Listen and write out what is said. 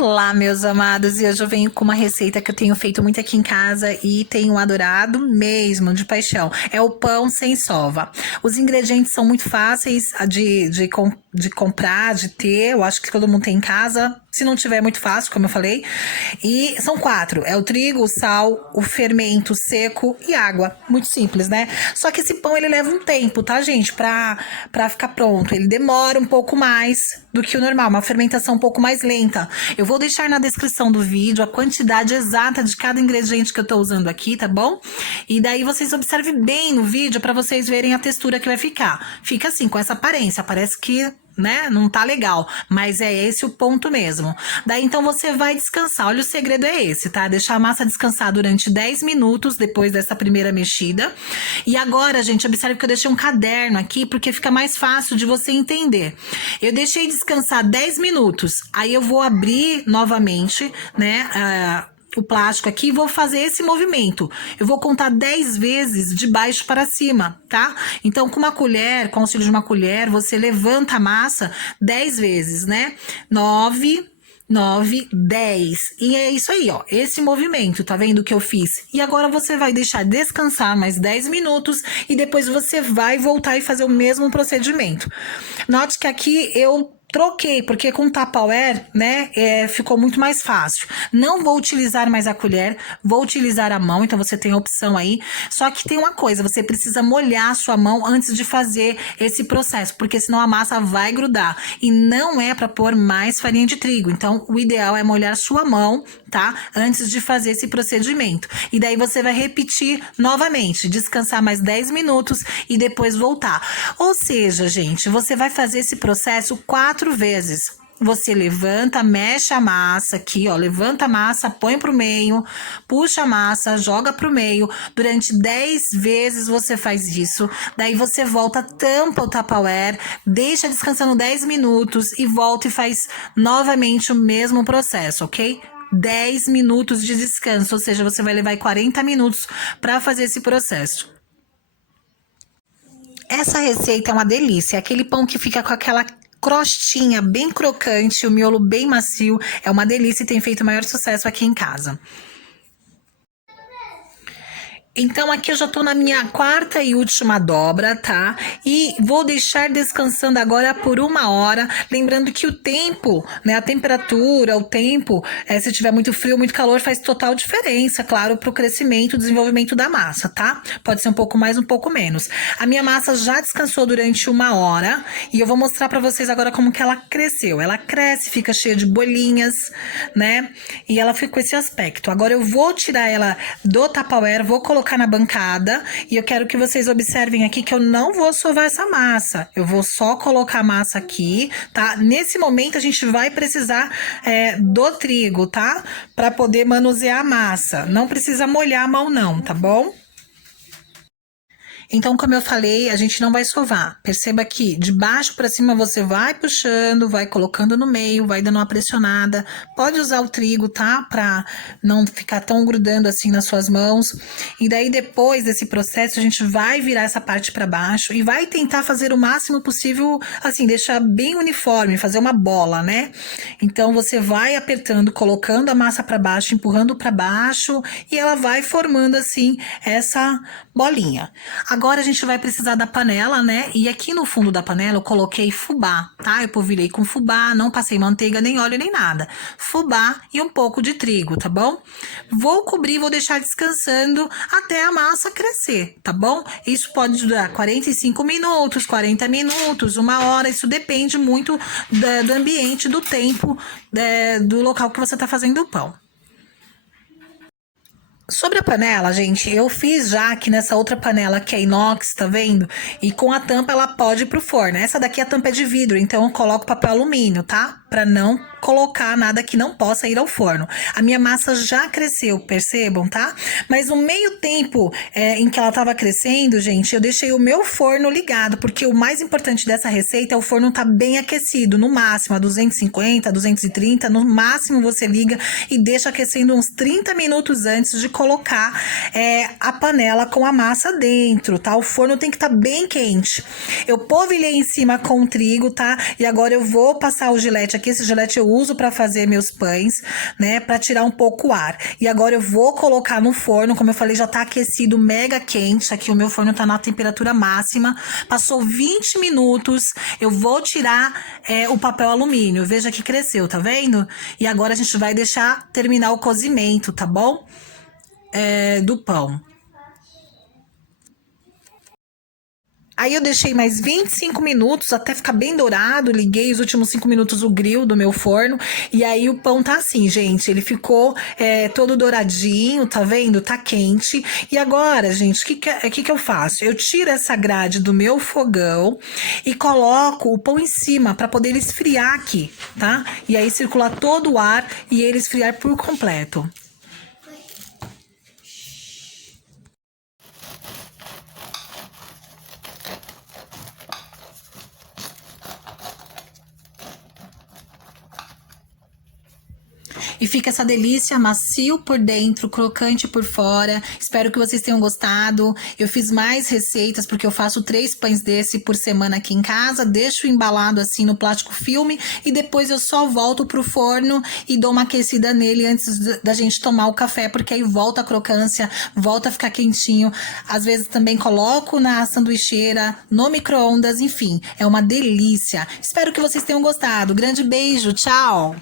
Olá, meus amados, e hoje eu venho com uma receita que eu tenho feito muito aqui em casa e tenho adorado mesmo, de paixão. É o pão sem sova. Os ingredientes são muito fáceis de comprar, de ter, eu acho que todo mundo tem em casa. Se não tiver, é muito fácil, como eu falei. E são 4: é o trigo, o sal, o fermento seco e água. Muito simples, né? Só que esse pão, ele leva um tempo, tá, gente? Pra ficar pronto. Ele demora um pouco mais do que o normal, uma fermentação um pouco mais lenta. Eu vou deixar na descrição do vídeo a quantidade exata de cada ingrediente que eu tô usando aqui, tá bom? E daí vocês observem bem no vídeo pra vocês verem a textura que vai ficar. Fica assim, com essa aparência. Parece que, né, não tá legal, mas é esse o ponto mesmo. Daí então você vai descansar. Olha, o segredo é esse, tá? Deixar a massa descansar durante 10 minutos depois dessa primeira mexida. E agora, gente, observe que eu deixei um caderno aqui porque fica mais fácil de você entender. Eu deixei descansar 10 minutos. Aí eu vou abrir novamente, né, o plástico aqui e vou fazer esse movimento. Eu vou contar 10 vezes de baixo para cima, tá? Então, com uma colher, com o auxílio de uma colher, você levanta a massa 10 vezes, né? 9, 10. E é isso aí, ó. Esse movimento, tá vendo o que eu fiz? E agora você vai deixar descansar mais 10 minutos e depois você vai voltar e fazer o mesmo procedimento. Note que aqui eu troquei, porque com Tupperware, né, ficou muito mais fácil. Não vou utilizar mais a colher, vou utilizar a mão, então você tem a opção aí. Só que tem uma coisa, você precisa molhar a sua mão antes de fazer esse processo, porque senão a massa vai grudar. E não é para pôr mais farinha de trigo, então o ideal é molhar sua mão, tá? Antes de fazer esse procedimento. E daí você vai repetir novamente, descansar mais 10 minutos e depois voltar. Ou seja, gente, você vai fazer esse processo 4 vezes. Você levanta, mexe a massa aqui, ó, levanta a massa, põe pro meio, puxa a massa, joga pro meio. Durante 10 vezes você faz isso. Daí você volta, tampa o Tupperware, deixa descansando 10 minutos e volta e faz novamente o mesmo processo, ok? 10 minutos de descanso, ou seja, você vai levar 40 minutos para fazer esse processo. Essa receita é uma delícia, é aquele pão que fica com aquela crostinha bem crocante, o miolo bem macio, é uma delícia e tem feito o maior sucesso aqui em casa. Então, aqui eu já tô na minha 4ª e última dobra, tá? E vou deixar descansando agora por 1 hora. Lembrando que o tempo, né? A temperatura, o tempo, se tiver muito frio, muito calor, faz total diferença, claro, pro crescimento, desenvolvimento da massa, tá? Pode ser um pouco mais, um pouco menos. A minha massa já descansou durante 1 hora e eu vou mostrar pra vocês agora como que ela cresceu. Ela cresce, fica cheia de bolinhas, né? E ela fica com esse aspecto. Agora eu vou tirar ela do Tupperware, vou colocar na bancada e eu quero que vocês observem aqui que eu não vou sovar essa massa, eu vou só colocar a massa aqui, tá? Nesse momento a gente vai precisar do trigo, tá? Para poder manusear a massa, não precisa molhar a mão não, tá bom? Então, como eu falei, a gente não vai sovar. Perceba que de baixo para cima você vai puxando, vai colocando no meio, vai dando uma pressionada. Pode usar o trigo, tá? Para não ficar tão grudando assim nas suas mãos. E daí, depois desse processo, a gente vai virar essa parte para baixo e vai tentar fazer o máximo possível, assim, deixar bem uniforme, fazer uma bola, né? Então, você vai apertando, colocando a massa para baixo, empurrando para baixo e ela vai formando, assim, essa bolinha. Agora a gente vai precisar da panela, né? E aqui no fundo da panela eu coloquei fubá, tá? Eu polvilhei com fubá, não passei manteiga, nem óleo, nem nada. Fubá e um pouco de trigo, tá bom? Vou cobrir, vou deixar descansando até a massa crescer, tá bom? Isso pode durar 45 minutos, 40 minutos, 1 hora, isso depende muito do ambiente, do tempo, do local que você tá fazendo o pão. Sobre a panela, gente, eu fiz já aqui nessa outra panela que é inox, tá vendo? E com a tampa ela pode ir pro forno. Essa daqui a tampa é de vidro, então eu coloco papel alumínio, tá? Pra não colocar nada que não possa ir ao forno. A minha massa já cresceu, percebam, tá? Mas no meio tempo em que ela tava crescendo, gente, eu deixei o meu forno ligado, porque o mais importante dessa receita é o forno tá bem aquecido, no máximo, a 250, 230, no máximo você liga e deixa aquecendo uns 30 minutos antes de colocar a panela com a massa dentro, tá? O forno tem que estar bem quente. Eu polvilhei em cima com trigo, tá? E agora eu vou passar o gilete aqui, esse gilete eu uso para fazer meus pães, né, para tirar um pouco o ar. E agora eu vou colocar no forno, como eu falei, já tá aquecido, mega quente, aqui o meu forno tá na temperatura máxima, passou 20 minutos, eu vou tirar o papel alumínio, veja que cresceu, tá vendo? E agora a gente vai deixar terminar o cozimento, tá bom? Do pão. Aí eu deixei mais 25 minutos até ficar bem dourado, liguei os últimos 5 minutos o grill do meu forno, e aí o pão tá assim, gente, ele ficou todo douradinho, tá vendo? Tá quente. E agora, gente, o que eu faço? Eu tiro essa grade do meu fogão e coloco o pão em cima para poder ele esfriar aqui, tá? E aí circular todo o ar e ele esfriar por completo. E fica essa delícia, macio por dentro, crocante por fora. Espero que vocês tenham gostado. Eu fiz mais receitas porque eu faço 3 pães desse por semana aqui em casa. Deixo embalado assim no plástico filme e depois eu só volto pro forno e dou uma aquecida nele antes da gente tomar o café, porque aí volta a crocância, volta a ficar quentinho. Às vezes também coloco na sanduicheira, no micro-ondas, enfim, é uma delícia. Espero que vocês tenham gostado. Grande beijo, tchau!